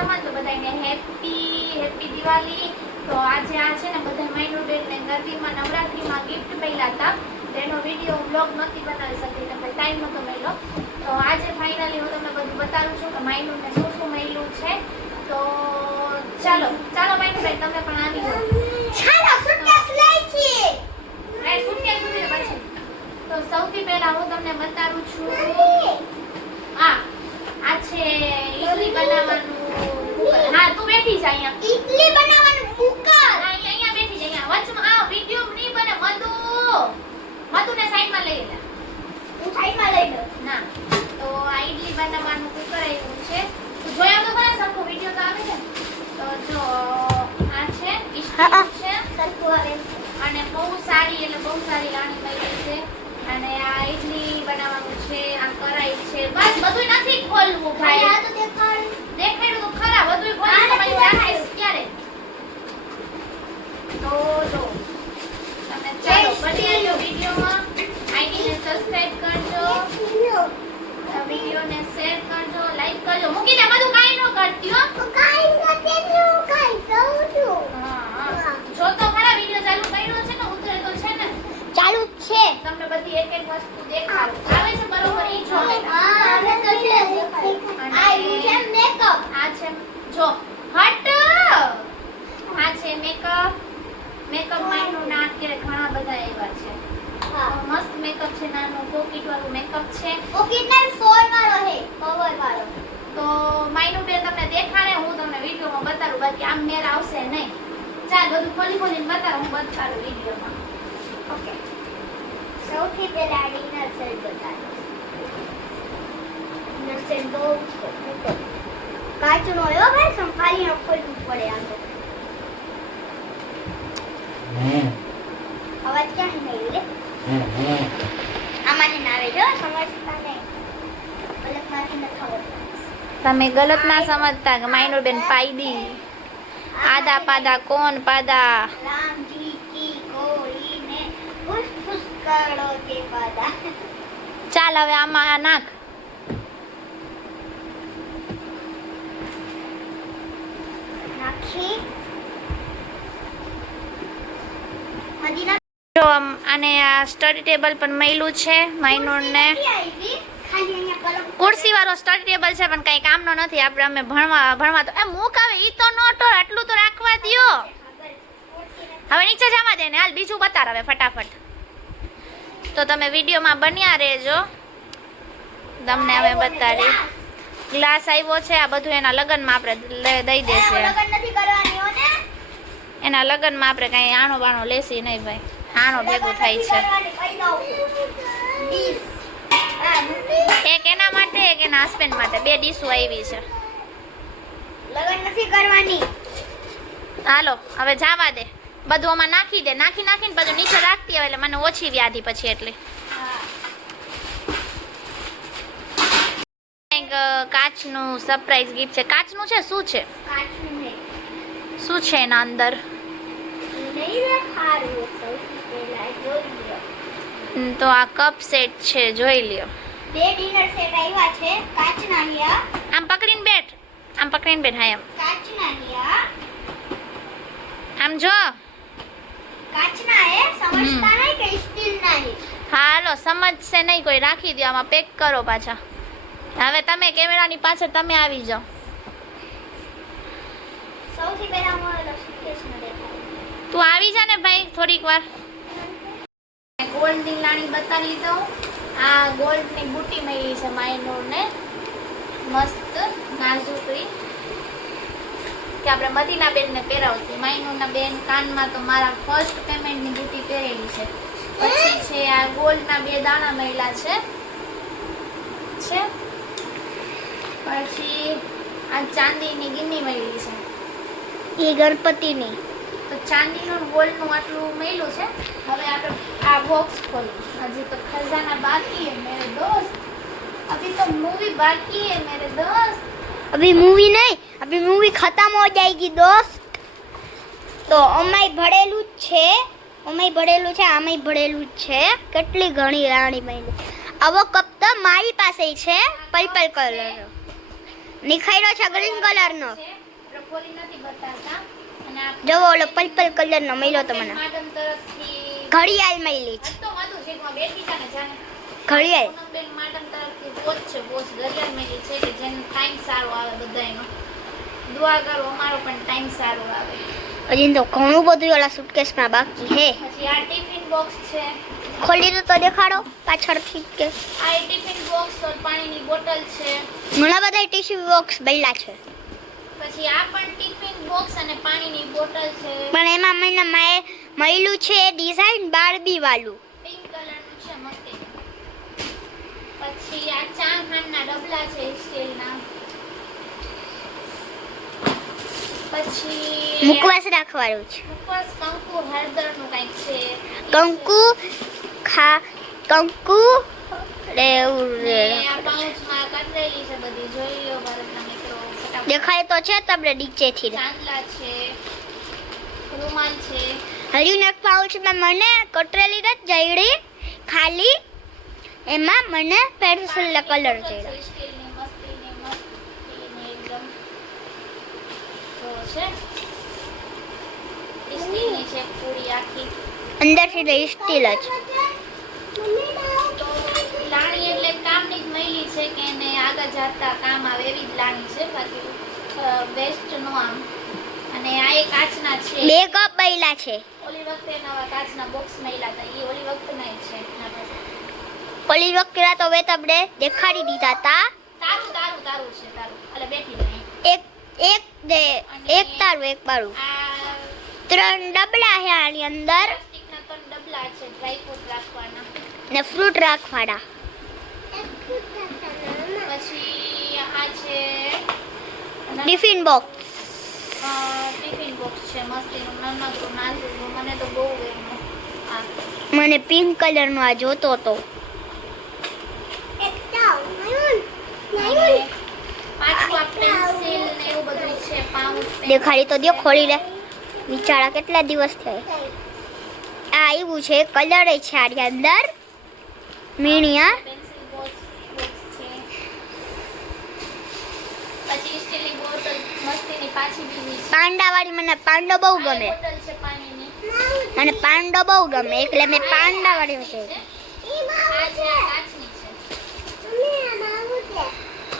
મજામાં? તો બધાને હેપી દિવાળી. તો આજે આ છે ને બધા માઈનુ બેનને ગરબીમાં નવરાત્રીમાં ગિફ્ટ મળ્યા હતા. તેનો વિડીયો બ્લોગ નથી બનાવી શકી કેમ કે ટાઈમ નતો મળ્યો. તો આજે ફાઇનલી હું તમને બધું બતાવું છું કે માઈનુને શું શું મળ્યું છે. તો ચાલો માઈનુ બેન તમને પણ આવી જાઓ. ચાલો સુટકેસ લઈ છી. સુટકેસ ઉભી રહે પછી. તો સૌથી પહેલા હું તમને બતાવું છું આ છે ઈડલી બનાવવાનું. હા તું બેઠી જા અહીંયા. ઈડલી બનાવવાનું કુકર. અહીંયા બેઠી જા અહીંયા. વચમાં આ વિડિયો નહીં બને મધુને સાઈડમાં લઈ લે. હું સાઈડમાં લઈ લઉં. ના તો આ ઈડલી બનાવવાનું કુકર આવ્યું છે. તું જોયા તો ખરા સરખો વિડિયો તો આવે છે. તો જો આ છે ઈડલી છે સરખો આવે અને બહુ સારી લાણી મળી છે. અને આ ઈડલી બનાવવાનું છે. આ કરાઈ છે. બસ બધું નથી ખોલવું ભાઈ. આ તો દેખાડ્યું તો ખરા બધું ખોલી તમારી રાખીશ ક્યારે. તો જો તમે ચાલો બની આજો વિડિયોમાં. આઈડીને સબસ્ક્રાઇબ કરજો, વિડિયોને શેર કરજો, લાઈક કરજો. મૂકી દે બધું કાઈ ન કરતી હો. કાઈ નથી કહું છું. હા જો તો ખરા વિડિયો ચાલુ કર્યો છે ને ઉતરે તો છે ને ચાલુ છે. તમને બધી એક વસ્તુ દેખાડું. આવે છે બરોબર ઈ જો. આવે તો છે. આ છે મેકઅપ. આ છે જો હટ. આ છે મેકઅપ માઈનું ના અત્યારે ઘણા બધા એવા છે. મસ્ત મેકઅપ છે. નાનો પોકેટ વાળું મેકઅપ છે. પોકેટ ને ફોર વાળો છે કવર વાળો. તો માઈનું બે તમને દેખાડે હું તમને વિડિયોમાં બતાડું. બાકી આમ મેર આવશે નહીં. ચાલ બધું ખોલીને બતાડું. હું બતાડું વિડિયોમાં. ઓકે સૌથી પહેલા ડિનર સેટ બતાડો. ડિનર સેટ બહુ મોટો કાચનો એવો ભાઈ સંભાળીને ખોલવું પડે. આ તો અવાજ ક્યાં નહીં લે. આમાં જ આવે જો સમજતા નહીં. ગલતમાંથી ન ખબર. તમે ગલત ના સમજતા કે માઈનો બેન પાઈદી આદા પાદા કોણ પાદા રામજી કી કોઈને ખુશ ખુશ કરો કે પાદા. ચાલ હવે આમાં નાખ. નાખી જો આને આ સ્ટડી ટેબલ પણ મળ્યું છે માઈનોને. ખુરશી વાળો સ્ટડી ટેબલ છે પણ કઈ કામનો નથી. આપણે અમે ભણવા તો મૂક આવે ઈ તો નોટો આટલું તો રાખવા દ્યો. હવે નીચે જવા દે ને હાલ બીજું બતાડ હવે ફટાફટ. તો તમે વિડીયોમાં બન્યા રહેજો. તમને હવે બતાડી ગ્લાસ આવ્યો છે. આ બધું એના લગનમાં આપણે દઈ દેશે. એના લગનમાં આપણે કઈ આણો બાણો લેસી નહીં ભાઈ. આણો ભેગું થાય છે. એક એના માટે એક એના હસબન્ડ માટે. બે ડીશો આવી છે. લગન નથી કરવાની. હાલો હવે જવા દે. બધું આમાં નાખી દે. નાખીને બધું નીચે રાખતી આવે એટલે મને ઓછી વ્યાધી પછી એટલે. કાચનું સરપ્રાઈઝ ગિફ્ટ છે. કાચનું છે શું છે? કાચનું છે. શું છે એના અંદર? તો આ કપ સેટ છે જોઈ લ્યો. બે ડિનર સેટ આવ્યા છે કાચના હિયા. આમ પકડીને બેઠ. હા એમ કાચના હિયા. આમ જો કાચના હે સમજતા નહીં કે સ્ટીલના હે. હાલો સમજશે નહીં કોઈ. રાખી દો આમાં પેક કરો પાછા. હવે તમે કેમેરાની પાછળ તમે આવી જાઓ. સૌથી પહેલા હું સુટકેસમાં દેખાડું. તું આવી જા ને ભાઈ થોડીક વાર. ગોલ્ડની લાણી બતાવી દઉં. આ ગોલ્ડની બુટી મળી છે માઈનોને. મસ્ત નાજુકરી કે આપણે મદીના બેનને પહેરાવતી. માઈનોના બેન કાનમાં તો મારા ફર્સ્ટ પેમેન્ટની બુટી પહેરેલી છે. પછી છે આ ગોલ્ડના બે દાણા મળ્યા છે. પછી આ ચાંદીની ગિન્ની મળી છે. એ ગણપતિની. તો ચાંદીનું ગોલ્ડનું આટલું મળ્યું છે. હવે આપણે આ બોક્સ ખોલીએ. હજી તો ખજાના બાકી है मेरे दोस्त. अभी तो मूवी बाकी है मेरे दोस्त. अभी मूवी नहीं, अभी मूवी खत्म हो जाएगी दोस्त. તો અમાય ભરેલું છે. આમાંય ભરેલું છે. કેટલી ઘણી રાણી મળી. આવો કપ તો મારી પાસે છે પર્પલ કલરનો. નિખાર્યો છે ગ્રીન કલરનો. આપણે ખોલી નથી બતાવતા. અને આ જો ઓલો પર્પલ કલરનો મળ્યો તો મને. મેડમ તરફથી ઘડિયાળ મળી છે. તો માધુ શેકમાં બેઠી છે ને જાને ઘડિયાળ. પૂનમબેન મેડમ તરફથી વોચ છે, વોચ ઘડિયાળ મળી છે કે જેનો ટાઈમ સારો આવે બધાયનો. દુઆ કરો અમારો પણ ટાઈમ સારો આવે. હજી તો ઘણું બધું ઓલા સુટકેસમાં બાકી છે. પછી આ ટિફિન બોક્સ છે. ખોલીને તો દેખાડો પાછળથી કે. આ એ ટિફિન બોક્સ और પાણીની બોટલ છે. ઘણા બધા ટીશ્યુ બોક્સ બૈલા છે. પછી આ પણ ટિફિન બોક્સ અને પાણીની બોટલ છે. પણ એમાં મને મળ્યું છે ડિઝાઇન બાર્બી વાળું. પિંક કલરનું છે મસ્ત. પછી આ ચા ખાંડના ડબલા છે સ્ટીલના. પછી મુખવાસ રાખવાનું છે. મુખવાસ કંકુ હળદરનું કંઈક છે. કંકુ રેવું ને આ પાઉચમાં કટલેલી છે બધી. જોઈ લો ભારતના મિત્રો. ફટાફટ. દેખાય તો છે તમને નીચેથી. ચાંદલા છે, રૂમાલ છે. હજી એક પાઉચમાં મને કટરેલી નથી જઈડી, ખાલી એમાં મને પેન્સિલ કલર જઈડ્યો. સ્ટીલની મસ્તીની એકદમ તો છે. સ્ટીલની છે પૂરી આખી. અંદરથી તો સ્ટીલ જ. તો લાણી એટલે કામની જ મહિલી છે કે એને આગળ જતા કામ આવે એવી જ લાણી છે, બાકી વેસ્ટ નો આમ. અને આ એક કાચના છે. બે કપ બૈલા છે. ઓલી વખતે નવા કાચના બોક્સ મહિલા હતા એ ઓલી વખતના જ છે. ઓલી વખતે તો મેં તમને દેખાડી દીધા હતા. તારું તારું તારું છે તારું. એટલે બેઠી રહી. એક તારું એક બારું. આ 3 ડબલા છે આની અંદર પ્લાસ્ટિકના 3 ડબલા છે ડ્રાય ફ્રૂટ રાખવાના. ને ફ્રૂટ રાખવાના. પછી આ છે ટિફિન બોક્સ. ટિફિન બોક્સ છે મસ્તીનું નાનકડું નાનું. મને તો બહુ ગમ્યું. આ મને પિંક કલરનો આ જોતો હતો. અને પાછું આ પેન્સિલ ને એવું બધું છે. પાઉચ દેખાડી તો દો, ખોલી લે. વિચારા કેટલા દિવસ થયા. આ આવ્યું છે કલર છે આની અંદર મીણિયા. પેન્સિલ બોક્સ છે. પછી સ્ટીલની બોટલ મસ્તીની પાછી બીજી છે. પાંડા વાળી મને પાંડો બહુ આ ગમે. બોટલ છે પાણીની. મને પાંડો બહુ ગમે એટલે મેં પાંડા વાળી છે. આ છે આ કાચની છે.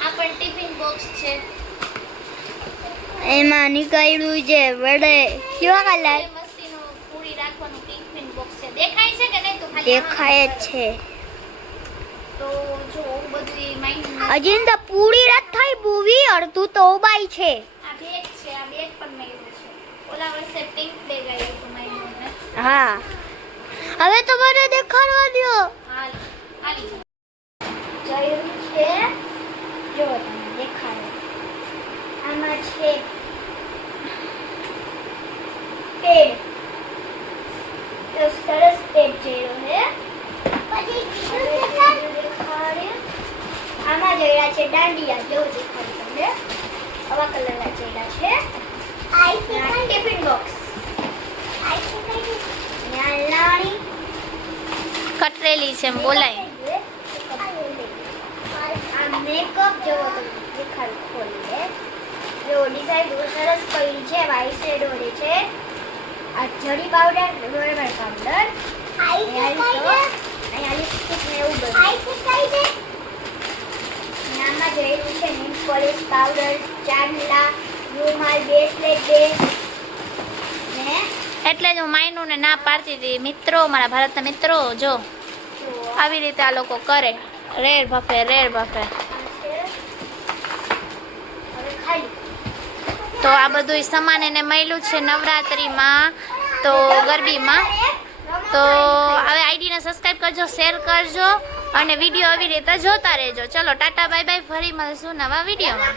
આ પણ ટિફિન બોક્સ છે. એમાં નીકળ્યું છે વડે કેવા કલર મસ્તીનું પૂરી રાખવાનું ટિફિન બોક્સ છે. દેખાય છે કે નહીં? તો ખાલી દેખાય જ છે. તો જો બધું માઇન્ડ. હજી તો પૂરી રત થઈ પૂરી અડધું તો ઉબાઈ છે. આ બેગ છે. આ બેગ પણ મેળવ્યું છે. ઓલા વર્ષે પિંક બેગ આવ્યું હતું માઇન્ડને. હા, હવે તો મને દેખાડવા દો. હાલ હાલી જોયું છે, જો તમને દેખાડો. આમાં છે પેડ. તો સરસ પેડ જેવો છે. પછી દેખાડે. આમાં જેડા છે દાંડિયા જેવું દેખાડે તમને. આવા કલરના જેડા છે. Tiffin box. લાણી કટરેલી છે એમ બોલાય. આ મેકઅપ જેવો તમને દેખાડું ખોલીને. જો ડિઝાઇન બહુ સરસ કરી છે. વાઈટ શેડ ઓરે છે. આ જડી પાવડર, નોર્મલ પાવડર, અહીંયા લિપસ્ટિક ને એવું બધું. અને આમાં જોયેલું છે નેલ પોલિશ પાવડર, ચાંદલા, રૂમાલ, બ્રેસલેટ બે. ને એટલે જ હું માયનુને ના પાડતી હતી. મિત્રો, મારા ભારતના મિત્રો જો આવી રીતે આ લોકો કરે. રેર ભફે રેર ભફે. હવે ખાલી તો આ બધું સામાન એને મળ્યું છે નવરાત્રિમાં, તો ગરબીમાં. તો હવે આઈડીને સબસ્ક્રાઈબ કરજો, શેર કરજો અને વિડીયો આવી રીતે જોતા રહેજો. ચલો ટાટા બાય બાય. ફરી મળશું નવા વિડીયોમાં.